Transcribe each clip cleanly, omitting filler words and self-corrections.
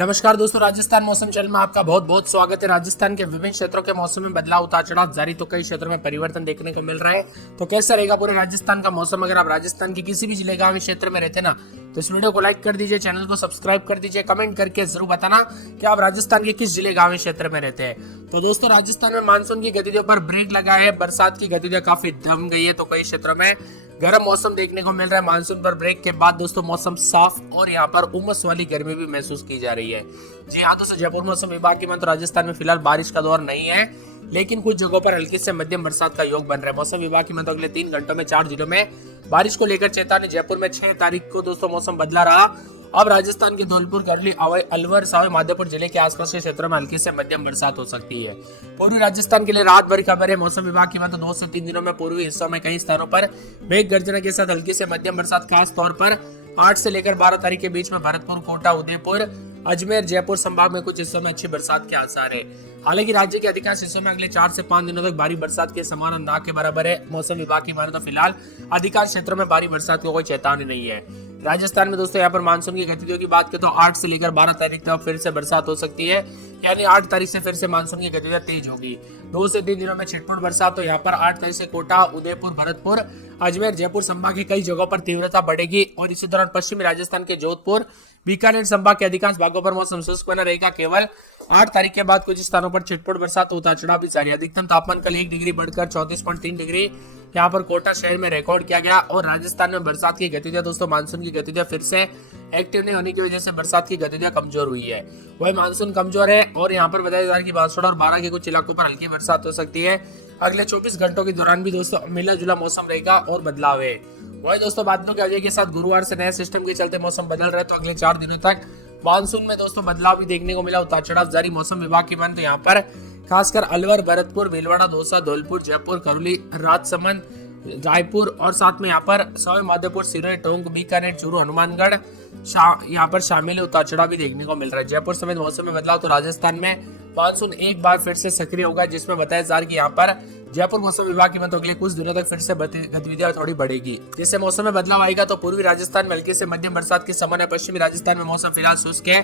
नमस्कार दोस्तों, राजस्थान मौसम चैनल में आपका बहुत बहुत स्वागत है। राजस्थान के विभिन्न क्षेत्रों के मौसम में बदलाव उतार चढ़ाव जारी, तो कई क्षेत्रों में परिवर्तन देखने को मिल रहा है। तो कैसा रहेगा पूरे राजस्थान का मौसम? अगर आप राजस्थान के किसी भी जिले गांव क्षेत्र में रहते ना, तो इस वीडियो को लाइक कर दीजिए, चैनल को सब्सक्राइब कर दीजिए, कमेंट करके जरूर बताना कि आप राजस्थान के किस जिले गांव क्षेत्र में रहते हैं। तो दोस्तों, राजस्थान में मानसून की गतिविधियों पर ब्रेक लगा है, बरसात की गतिविधियां काफी दम गई है, तो कई क्षेत्रों में गर्म मौसम देखने को मिल रहा है। मानसून पर ब्रेक के बाद दोस्तों मौसम साफ और यहाँ पर उमस वाली गर्मी भी महसूस की जा रही है। जी हाँ दोस्तों, जयपुर मौसम विभाग की माने तो राजस्थान में फिलहाल बारिश का दौर नहीं है, लेकिन कुछ जगहों पर हल्की से मध्यम बरसात का योग बन रहा है। मौसम विभाग की माने तो अगले 3 घंटों में 4 जिलों में बारिश को लेकर चेतावनी। जयपुर में 6 तारीख को दोस्तों मौसम बदला रहा। अब राजस्थान के धौलपुर, करली, अलवर, सावे माधोपुर जिले के आसपास के क्षेत्रों में हल्की से मध्यम बरसात हो सकती है। पूर्वी राजस्थान के लिए रात भर खबर है। मौसम विभाग की माने तो 2 से 3 दिनों में पूर्वी हिस्सों में कई स्थानों पर मेघ गर्जना के साथ हल्की से मध्यम बरसात, खास तौर पर 8 से लेकर 12 तारीख के बीच में भरतपुर, कोटा, उदयपुर, अजमेर, जयपुर संभाग में कुछ हिस्सों में अच्छी बरसात के आसार है। हालांकि राज्य के अधिकांश हिस्सों में अगले 4 से 5 दिनों तक भारी बरसात के समान ना के बराबर है। मौसम विभाग की माने तो फिलहाल अधिकांश क्षेत्रों में भारी बरसात की कोई चेतावनी नहीं है। राजस्थान में दोस्तों यहाँ पर मानसून की गतिविधियों की बात करें तो 8 से लेकर 12 तारीख तक फिर से बरसात हो सकती है, यानी 8 तारीख से फिर से मानसून की गतिविधियां तेज होगी। 2 से 3 दिनों में छिटपुट बरसात, तो यहाँ पर 8 तारीख से कोटा, उदयपुर, भरतपुर, अजमेर, जयपुर संभाग की कई जगहों पर तीव्रता बढ़ेगी और इसी दौरान पश्चिमी राजस्थान के जोधपुर, बीकानेर संभाग के अधिकांश भागों पर मौसम शुष्क बना रहेगा। केवल 8 तारीख के बाद कुछ स्थानों पर छिटपुट बरसात, उतार चढ़ाव भी जारी। अधिकतम तापमान कल 1 डिग्री बढ़कर 34.3 डिग्री यहाँ पर कोटा शहर में रिकॉर्ड किया गया। और राजस्थान में बरसात की गतिविधियां दोस्तों, मानसून की गतिविधियां फिर से एक्टिव नहीं होने की वजह से बरसात की गतिविधियां कमजोर हुई है। वही मानसून कमजोर है और यहाँ पर बताया जा रहा है कि बांसवाड़ा और बारां के कुछ इलाकों पर हल्की बरसात हो सकती है। अगले 24 घंटों के दौरान भी दोस्तों मिला जुला मौसम रहेगा और बदलाव है। वही दोस्तों, बादलों के अवधि के साथ गुरुवार से नए सिस्टम के चलते मौसम बदल रहा है, तो अगले 4 दिनों तक मानसून में दोस्तों बदलाव भी देखने को मिला, उतार चढ़ाव जारी। मौसम विभाग की माने तो यहाँ पर खासकर अलवर, भरतपुर, भीलवाड़ा, दौसा, धौलपुर, जयपुर, करौली, राजसमंद, रायपुर और साथ में यहाँ पर सवाई माधोपुर, सिरोही, टोंक, बीकानेर, चूरू, हनुमानगढ़ यहाँ पर शामिल है। उतार चढ़ाव भी देखने को मिल रहा है। जयपुर समेत मौसम में बदलाव, तो राजस्थान में मानसून एक बार फिर से सक्रिय होगा, जिसमें बताया जा रहा है कि यहाँ पर जयपुर मौसम विभाग की माने तो अगले कुछ दिनों तक फिर से गतिविधियां थोड़ी बढ़ेगी। जिससे मौसम में बदलाव आएगा, तो पूर्वी राजस्थान में हल्की से मध्यम बरसात की संभावना है। पश्चिमी राजस्थान में मौसम फिलहाल शुष्क है।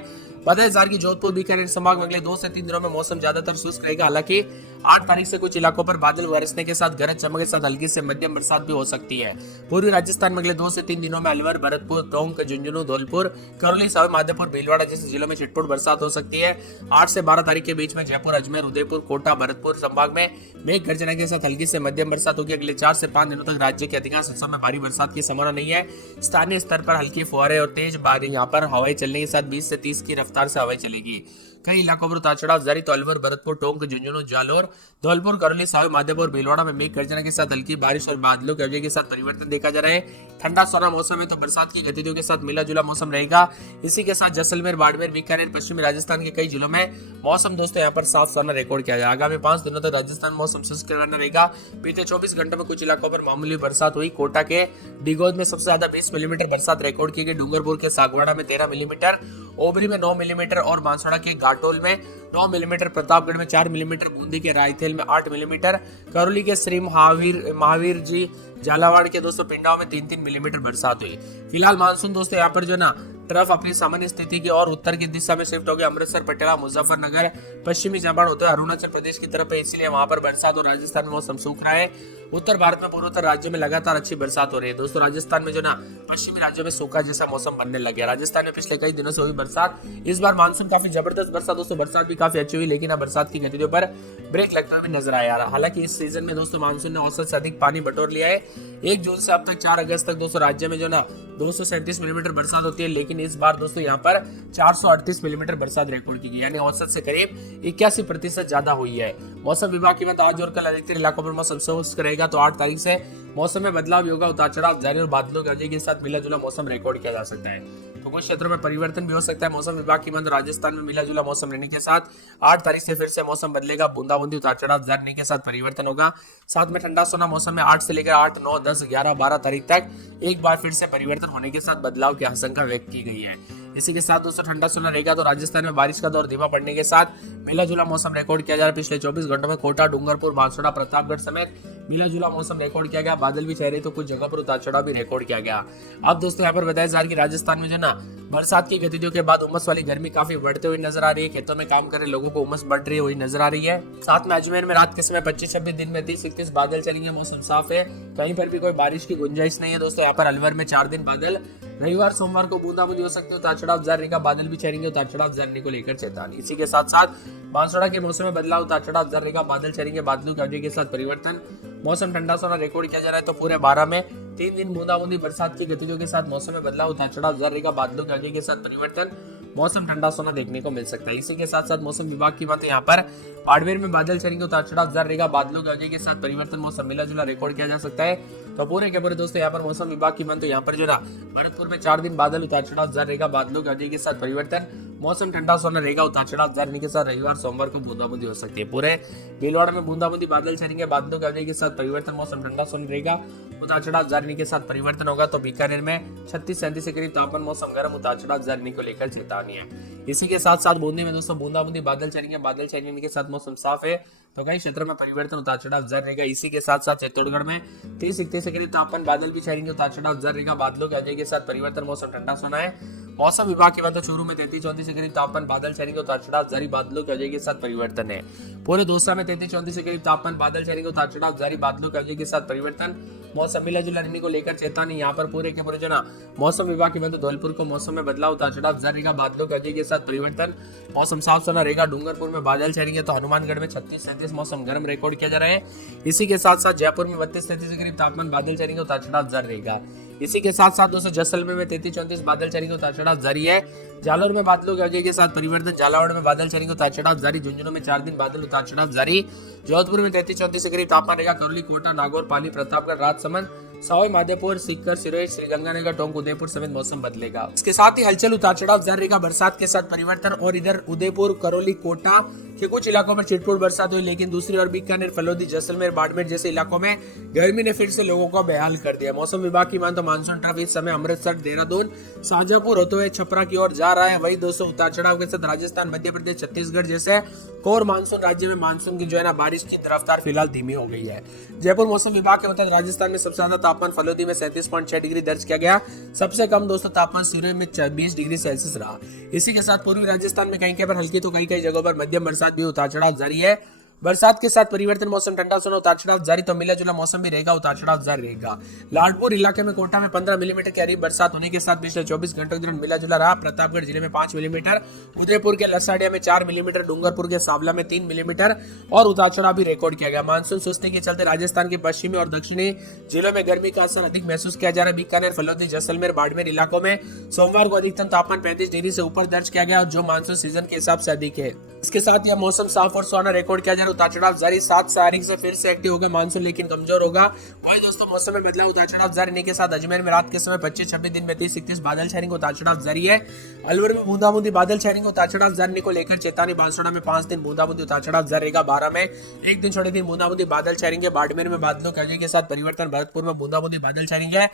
बताया जा रहा है कि जोधपुर, बीकानेर संभाग में अगले 2 से 3 दिनों में मौसम ज्यादातर शुष्क रहेगा। हालांकि 8 तारीख से कुछ इलाकों पर बादल बरसने के साथ गरज चमक के साथ हल्की से मध्यम बरसात भी हो सकती है। पूर्वी राजस्थान में अगले 2 से 3 दिनों में अलवर, भरतपुर, टोंक, झुंझुनू, धौलपुर, करौली, सवाई माधोपुर, भीलवाड़ा जैसे जिलों में छिटपुट बरसात हो सकती है। 8 से 12 तारीख के बीच में जयपुर, अजमेर, उदयपुर, कोटा, भरतपुर संभाग में मेघ गर्जना के साथ हल्की से मध्यम बरसात होगी। अगले 4 से 5 दिनों तक राज्य के अधिकांश हिस्सों में भारी बरसात की संभावना नहीं है। स्थानीय स्तर पर हल्की फुहारे और तेज बारिश यहाँ पर हवाएं चलने के साथ 20 से 30 की रफ्तार से हवाएं चलेगी। कई इलाकों पर उतार चढ़ाव जारी, तो अलवर, भरतपुर, टोंक, झुंझुनू, जालोर, धौलपुर, करौली, सवाई माधोपुर, भीलवाड़ा में मेघ गर्जना के साथ हल्की बारिश और बादलों के अवधि के साथ परिवर्तन देखा जा रहा है। ठंडा सोना मौसम है, तो बरसात की गतिविधियों के साथ मिला जुला मौसम रहेगा। इसी के साथ जैसलमेर, बाड़मेर, बीकानेर, पश्चिमी राजस्थान के कई जिलों में मौसम दोस्तों यहाँ पर साफ सोना रिकॉर्ड किया गया। आगामी 5 दिनों तक राजस्थान मौसम शुष्क बना रहेगा। बीते 24 घंटों में कुछ इलाकों पर मामूली बरसात हुई। कोटा के डिगोद में सबसे ज्यादा 20 मिलीमीटर बरसात रिकॉर्ड की गई। डूंगरपुर के सागवाड़ा में 13 मिलीमीटर, ओबरी में 9 मिलीमीटर और बांसवाड़ा के घाटोल में 9 मिलीमीटर, प्रतापगढ़ में 4 मिलीमीटर, बूंदी के रायथेल में 8 मिलीमीटर, करौली के श्री महावीर जी, झालावाड़ के दोस्तों पिंडाओं में 3-3 मिलीमीटर बरसात हुई। फिलहाल मानसून दोस्तों यहाँ पर जो ना ट्रफ अपनी सामान्य स्थिति की और उत्तर की दिशा में शिफ्ट हो गया। अमृतसर, पटियाला, मुजफ्फरनगर, पश्चिमी चंपारण होते अरुणाचल प्रदेश की तरफ है, इसीलिए वहां पर बरसात और राजस्थान में मौसम सूख रहा है। उत्तर भारत में पूर्वोत्तर राज्यों में लगातार अच्छी बरसात हो रही है। दोस्तों राजस्थान में जो ना पश्चिमी राज्यों में सूखा जैसा मौसम बनने लग गया। राजस्थान में पिछले कई दिनों से हुई बरसात, इस बार मानसून काफी जबरदस्त बरसात दोस्तों, बरसात भी काफी अच्छी हुई, लेकिन अब बरसात की गतिविधियों पर ब्रेक लगता हुआ नजर आया। हालांकि इस सीजन में दोस्तों मानसून ने औसत से अधिक पानी बटोर लिया है। 1 जून से अब तक 4 अगस्त तक दोस्तों राज्य में जो ना 237 मिलीमीटर बरसात होती है, लेकिन इस बार दोस्तों यहाँ पर 438 मिलीमीटर बरसात रिकॉर्ड की गई, यानी औसत से करीब 81% ज्यादा हुई है। मौसम विभाग की बात आज और कल अधिकतर इलाकों पर मौसम शुष्क रहेगा, तो 8 तारीख से मौसम में बदलाव भी होगा। उतार चढ़ाव जारी और बादलों की वजह के साथ मिला जुला मौसम रिकॉर्ड किया जा सकता है। तो कुछ क्षेत्रों में परिवर्तन भी हो सकता है। मौसम विभाग की माने राजस्थान में मिला जुला मौसम रहने के साथ 8 तारीख से फिर से मौसम बदलेगा। बूंदाबूंदी, उतार चढ़ाव जारी के साथ परिवर्तन होगा। साथ में ठंडा सोना मौसम में 8 से लेकर 8, 9, 10, 11, 12 तारीख तक एक बार फिर से परिवर्तन होने के साथ बदलाव की आशंका व्यक्त की गई है। इसी के साथ दोस्तों ठंडा सोना रहेगा, तो राजस्थान में बारिश का दौर धीमा पड़ने के साथ मिला जुला मौसम रिकॉर्ड किया जा रहा है। पिछले 24 घंटों में कोटा, डूंगरपुर, बांसवाड़ा, प्रतापगढ़ समेत मिला जुला मौसम रिकॉर्ड किया गया, बादल भी छह रहे तो कुछ जगह पर उतार चढ़ाव भी रिकॉर्ड किया गया। अब दोस्तों यहाँ पर बताया जा रहा है कि राजस्थान में जो ना बरसात की गतिविधियों के बाद उमस वाली गर्मी काफी बढ़ते हुए नजर आ रही है। खेतों में काम कर रहे लोगों को उमस बढ़ रही हुई नजर आ रही है। साथ में अजमेर में रात के समय 25-26, दिन में 30-31 बादल चलेंगे, मौसम साफ है, कहीं पर भी कोई बारिश की गुंजाइश नहीं है। दोस्तों यहाँ पर अलवर में 4 दिन बादल, रविवार सोमवार को बूंदाबांदी हो सकती है, उतार चढ़ाव जारी रहेगा, बादल भी छेड़ेंगे, उतार चढ़ाव जारी को लेकर चेतावनी। इसी के साथ साथ बांसवाड़ा के मौसम में बदलाव, उतार चढ़ाव जारी रहेगा, बादल छेड़ेंगे, बादलों की अवधि के साथ परिवर्तन, मौसम ठंडा सोना रिकॉर्ड किया जा रहा है। तो पूरे 12 में 3 दिन बूंदाबांदी बरसात की गतिविधियों के साथ मौसम में बदलाव, उतार चढ़ाव जारी रहेगा, बादलों की अवधि के साथ परिवर्तन, मौसम ठंडा सोना देखने को मिल सकता है। इसी के साथ साथ मौसम विभाग की बात यहाँ पर बाड़मेर में बादल छेड़ेंगे, उतार चढ़ाव जारी रहेगा, बादलों की अवधि के साथ परिवर्तन, मौसम मिला जुला रिकॉर्ड किया जा सकता है। तो पूरे के पूरे दोस्तों यहाँ पर मौसम विभाग की बात, तो यहाँ पर जो ना भरतपुर में 4 दिन बादल, उतार चढ़ाव जारी रहेगा, बादलों की अवधि के साथ परिवर्तन, मौसम ठंडा सोना रहेगा, उतार चढ़ाव जारी के साथ रविवार सोमवार को बूंदाबांदी हो सकती है। पूरे भीलवाड़ा में बूंदाबांदी बादल छेड़ेंगे, बादलों की अवधि के साथ परिवर्तन, मौसम ठंडा सोना रहेगा, उतार चढ़ाव जारी के साथ परिवर्तन होगा। तो बीकानेर में 36-37 के करीब तापमान, मौसम गर्म, उतार चढ़ाव जारी को लेकर चेतावनी है। इसी के साथ साथ बूंदी में दोस्तों बूंदाबांदी बादल छेड़ेंगे, बादल छेड़ने के साथ मौसम साफ है, तो कई क्षेत्रों में परिवर्तन, उतार चढ़ाव जारी रहेगा। इसी के साथ साथ चित्तौड़गढ़ में 30-31 के करीब तापमान, बादल भी छेड़ेंगे, उतार चढ़ाव जारी रहेगा, बादलों की अवधि के साथ परिवर्तन, मौसम ठंडा सोना है। मौसम विभाग की बात, तो चूरू में 33-34 के करीब तापमान, बादल छेड़ेंगे, उतार चढ़ाव जारी, बादलों की अवधि के साथ परिवर्तन है। पूरे दौसा में 33-34 के करीब तापमान, बादल छेड़ेंगे, उतार चढ़ाव जारी, बादलों की अवधि के साथ परिवर्तन, मौसम मिला जुला रहने को लेकर चेतावनी। यहाँ पर पूरे के पूरे जो ना मौसम विभाग की बात, तो धौलपुर को मौसम में बदलाव, उतार चढ़ाव जारी रहेगा, बादलों की अवधि के साथ परिवर्तन, मौसम साफ सुथरा रहेगा। डूंगरपुर में बादल छेड़ेंगे, तो हनुमानगढ़ में 36-37 मौसम गर्म रिकॉर्ड किया जा रहा है। इसी के साथ साथ जयपुर में 32-33 के करीब तापमान, बादल छेड़ेंगे, उतार चढ़ाव जारी रहेगा। इसी के साथ साथ दोस्तों जैसलमेर में 33-34 बादल छेड़ेंगे, उतार चढ़ाव जारी है। जालौर में बादलों की अवधि के साथ परिवर्तन, झालावाड़ में बादल छेड़ेंगे, उतार चढ़ाव जारी, झुंझुनू में 4 दिन बादल, उतार चढ़ाव जारी, जोधपुर में 33-34 के करीब तापमान रहेगा, करौली, कोटा, नागौर, पाली, प्रतापगढ़, राजसमंद, सवाई माधोपुर, सीकर, सिरोही, श्रीगंगानगर, टोंक, उदयपुर समेत मौसम बदलेगा। इसके साथ ही हलचल, उतार चढ़ाव जारी रहेगा, बरसात के साथ परिवर्तन। और इधर उदयपुर, करौली, कोटा के कुछ इलाकों में छिटपुट बरसात हुई, लेकिन दूसरी ओर बीकानेर, फलोदी, जैसलमेर, बाड़मेर जैसे इलाकों में गर्मी ने फिर से लोगों को बेहाल कर दिया। मौसम विभाग की मान, तो मानसून ट्रफ इस समय अमृतसर, देहरादून, शाहजहांपुर होते हुए छपरा की ओर जा रहा है। वही दोस्तों उतार चढ़ाव के साथ राजस्थान, मध्य प्रदेश, छत्तीसगढ़ जैसे कोर मानसून राज्य में मानसून की जो है ना बारिश की रफ्तार फिलहाल धीमी हो गई है। जयपुर मौसम विभाग के मुताबिक राजस्थान में सबसे ज्यादा तापमान फलोदी में 37.6 डिग्री दर्ज किया गया। सबसे कम दोस्तों तापमान सिरोही में 20 डिग्री सेल्सियस रहा। इसी के साथ पूर्वी राजस्थान में कहीं पर हल्की तो कई जगहों पर मध्यम बरसात भी, उतार चढ़ाव जारी है। बरसात के साथ परिवर्तन, मौसम ठंडा सोना, उतार चढ़ाव जारी, तो मिला जुला मौसम भी रहेगा, उतार चढ़ाव जारी रहेगा। लालपुर इलाके में कोटा में 15 मिलीमीटर के करीब बरसात होने के साथ पिछले 24 घंटों के दौरान मिला जुला रहा। प्रतापगढ़ जिले में 5 मिलीमीटर, उदयपुर के लसाड़िया में 4 मिलीमीटर, डूंगरपुर के सावला में 3 मिलीमीटर और उतार चढ़ाव भी रिकॉर्ड किया गया। मानसून सुस्ती के चलते राजस्थान के पश्चिमी और दक्षिणी जिलों में गर्मी का असर अधिक महसूस किया जा रहा है। बीकानेर, फलोदी, जैसलमेर, बाड़मेर इलाकों में सोमवार को अधिकतम तापमान 35 डिग्री से ऊपर दर्ज किया गया, जो मानसून सीजन के हिसाब से अधिक है। इसके साथ यह मौसम साफ और सुहाना रिकॉर्ड किया जा रहा है। उतार चढ़ाव जारी, 7 तारीख से फिर से एक्टिव होगा मानसून, लेकिन कमजोर होगा। वही दोस्तों मौसम में बदलाव, उतार चढ़ाव जारी रहने के साथ अजमेर में रात के समय 25-26, दिन में 30-31 बादल छाएंगे, उतार चढ़ाव जारी है। अलवर में बूंदाबूंदी बादल छाएंगे, उतार चढ़ाव जारी को लेकर चेतावनी। बांसवाड़ा में 5 दिन बूंदाबूंदी, उतार चढ़ाव जारी रहेगा। 12 में 1 दिन छोड़े दिन बूंदाबूंदी बादल छाएंगे। बाड़मेर में बादलों की अवधि के साथ परिवर्तन, भरतपुर में बूंदाबूंदी बादल छाएंगे,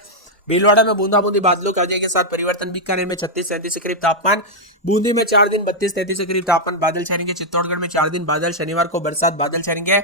भीलवाड़ा में बूंदाबूंदी बादलों की अवधि के साथ परिवर्तन। बीकानेर में 36-37 के करीब तापमान, बूंदी में 4 दिन 32-33 के करीब तापमान, बादल छाएंगे। चित्तौड़गढ़ में 4 दिन बादल, शनिवार को बरसात, बादल छाएंगे।